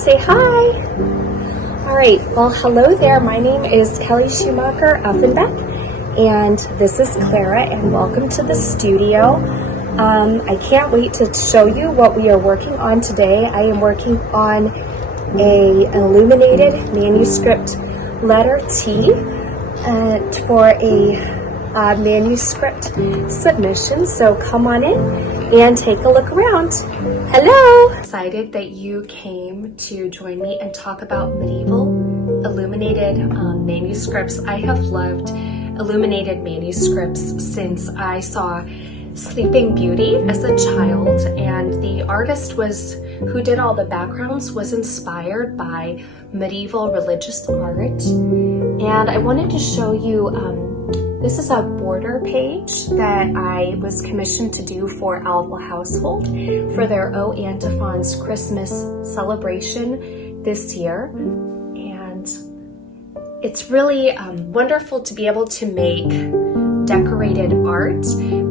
Say hi. All right, well, hello there. My name is Kelly Schumacher Offenbeck, and this is Clara, and welcome to the studio. I can't wait to show you what we are working on today. I am working on an illuminated manuscript letter T for a manuscript submission. So come on in and take a look around. Hello! Excited that you came to join me and talk about medieval illuminated manuscripts. I have loved illuminated manuscripts since I saw Sleeping Beauty as a child, and the artist who did all the backgrounds was inspired by medieval religious art. And I wanted to show you this is a border page that I was commissioned to do for Alva Household for their O Antiphon's Christmas celebration this year. And it's really wonderful to be able to make decorated art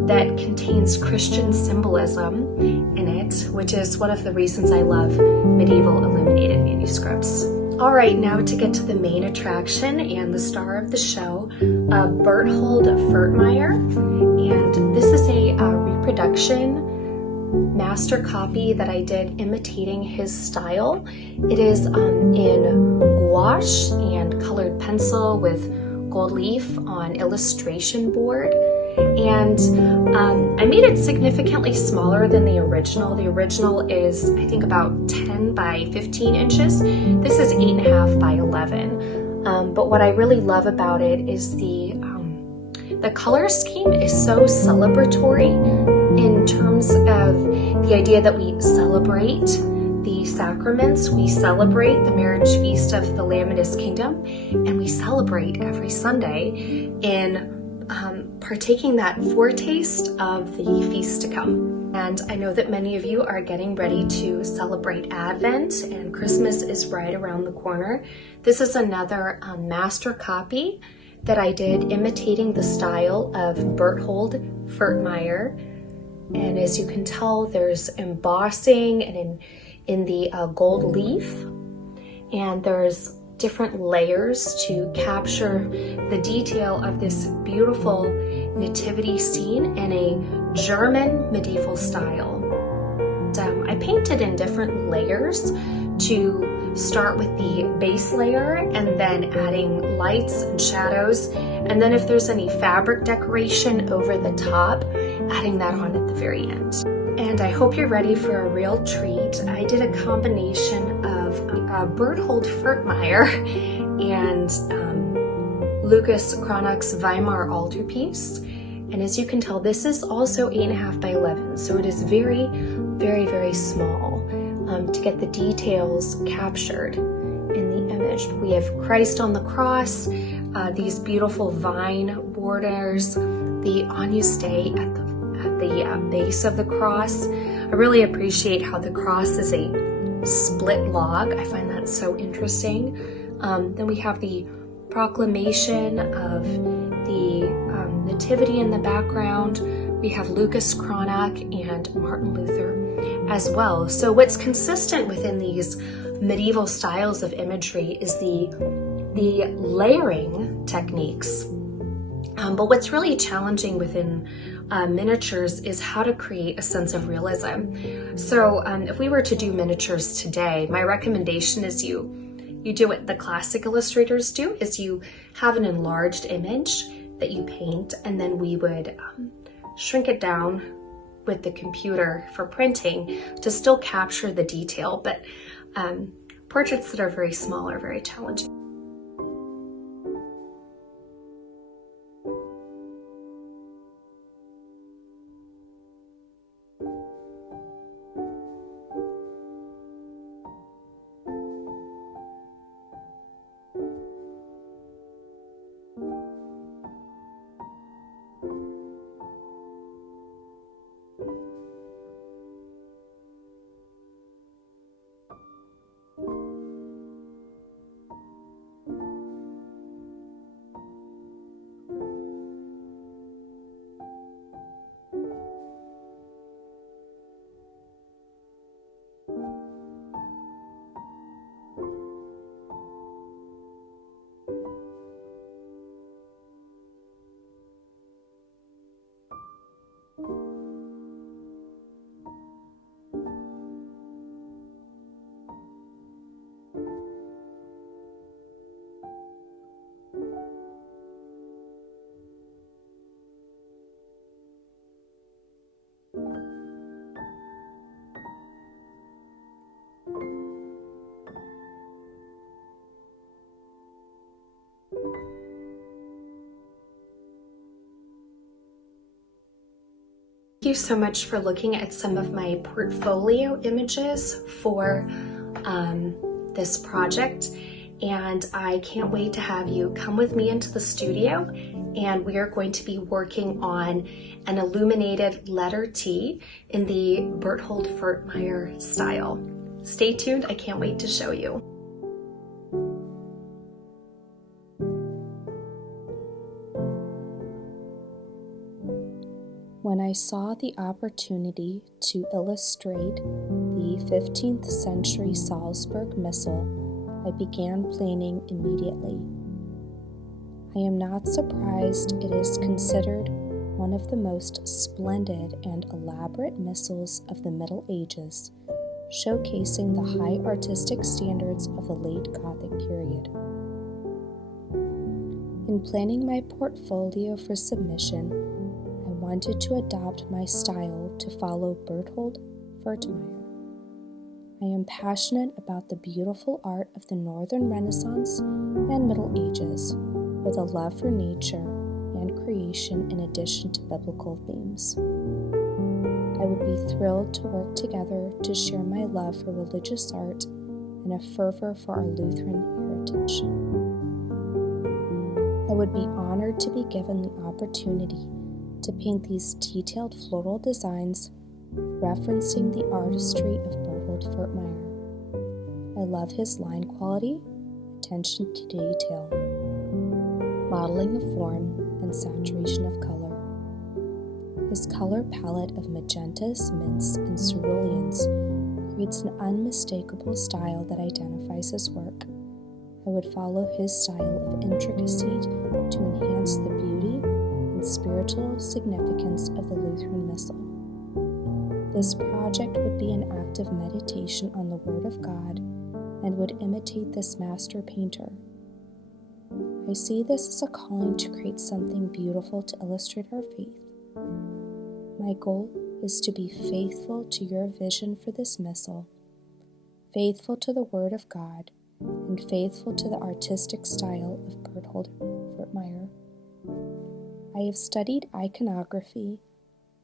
that contains Christian symbolism in it, which is one of the reasons I love medieval illuminated manuscripts. All right, now to get to the main attraction and the star of the show, Berthold Furtmeyr. And this is a reproduction master copy that I did imitating his style. It is in gouache and colored pencil with gold leaf on illustration board. And I made it significantly smaller than the original. The original is, I think, about 10 by 15 inches. This is 8.5 by 11. But what I really love about it is the color scheme is so celebratory in terms of the idea that we celebrate the sacraments, we celebrate the marriage feast of the Lamb and His kingdom, and we celebrate every Sunday in partaking that foretaste of the feast to come. And I know that many of you are getting ready to celebrate Advent, and Christmas is right around the corner. This is another master copy that I did imitating the style of Berthold Furtmeyr. And as you can tell, there's embossing and in the gold leaf, and there's different layers to capture the detail of this beautiful nativity scene in a German medieval style. I painted in different layers to start with the base layer and then adding lights and shadows, and then if there's any fabric decoration over the top, adding that on at the very end. And I hope you're ready for a real treat. I did a combination of Berthold Furtmeyr and Lucas Cranach's Weimar altarpiece. And as you can tell, this is also 8.5 by 11, so it is very, very, very small to get the details captured in the image. We have Christ on the cross, these beautiful vine borders, the Agnus Dei at the base of the cross. I really appreciate how the cross is a split log. I find that so interesting. Then we have the proclamation of the nativity in the background. We have Lucas Cranach and Martin Luther as well. So what's consistent within these medieval styles of imagery is the layering techniques. But what's really challenging within miniatures is how to create a sense of realism. So if we were to do miniatures today, my recommendation is you do what the classic illustrators do, is you have an enlarged image that you paint, and then we would shrink it down with the computer for printing to still capture the detail. But portraits that are very small are very challenging. you so much for looking at some of my portfolio images for this project. And I can't wait to have you come with me into the studio, and we are going to be working on an illuminated letter T in the Berthold Furtmeyr style. Stay tuned, I can't wait to show you. When I saw the opportunity to illustrate the 15th century Salzburg Missal, I began planning immediately. I am not surprised it is considered one of the most splendid and elaborate missals of the Middle Ages, showcasing the high artistic standards of the late Gothic period. In planning my portfolio for submission, I wanted to adopt my style to follow Berthold Furtmeyr. I am passionate about the beautiful art of the Northern Renaissance and Middle Ages, with a love for nature and creation in addition to biblical themes. I would be thrilled to work together to share my love for religious art and a fervor for our Lutheran heritage. I would be honored to be given the opportunity to paint these detailed floral designs referencing the artistry of Berthold Furtmeyr. I love his line quality, attention to detail, modeling of form, and saturation of color. His color palette of magentas, mints, and ceruleans creates an unmistakable style that identifies his work. I would follow his style of intricacy to enhance the beauty and spiritual significance of the Lutheran Missal. This project would be an act of meditation on the Word of God and would imitate this master painter. I see this as a calling to create something beautiful to illustrate our faith. My goal is to be faithful to your vision for this missal, faithful to the Word of God, and faithful to the artistic style of Berthold Furtmeyr. I have studied iconography,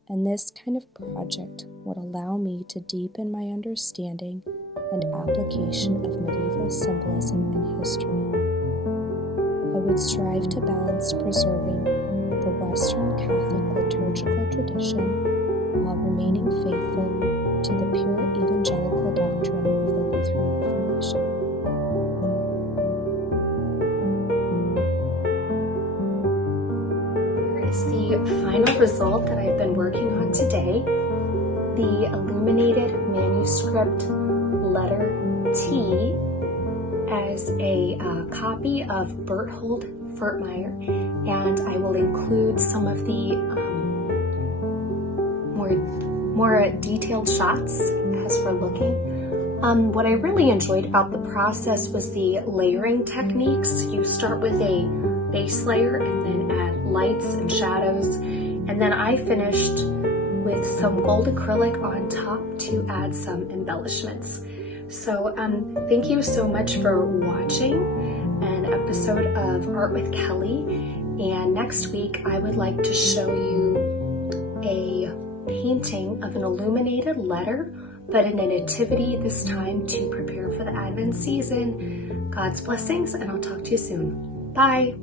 and this kind of project would allow me to deepen my understanding and application of medieval symbolism and history. I would strive to balance preserving the Western Catholic liturgical tradition while remaining faithful to the pure evangelical doctrine of the Lutheran Reformation. The final result that I've been working on today, the illuminated manuscript letter T as a copy of Berthold Furtmeyr, and I will include some of the more detailed shots as we're looking. What I really enjoyed about the process was the layering techniques. You start with a base layer and then add lights and shadows, and then I finished with some gold acrylic on top to add some embellishments. So thank you so much for watching an episode of Art with Kelly, and next week I would like to show you a painting of an illuminated letter, but in a nativity this time to prepare for the Advent season. God's blessings, and I'll talk to you soon. Bye.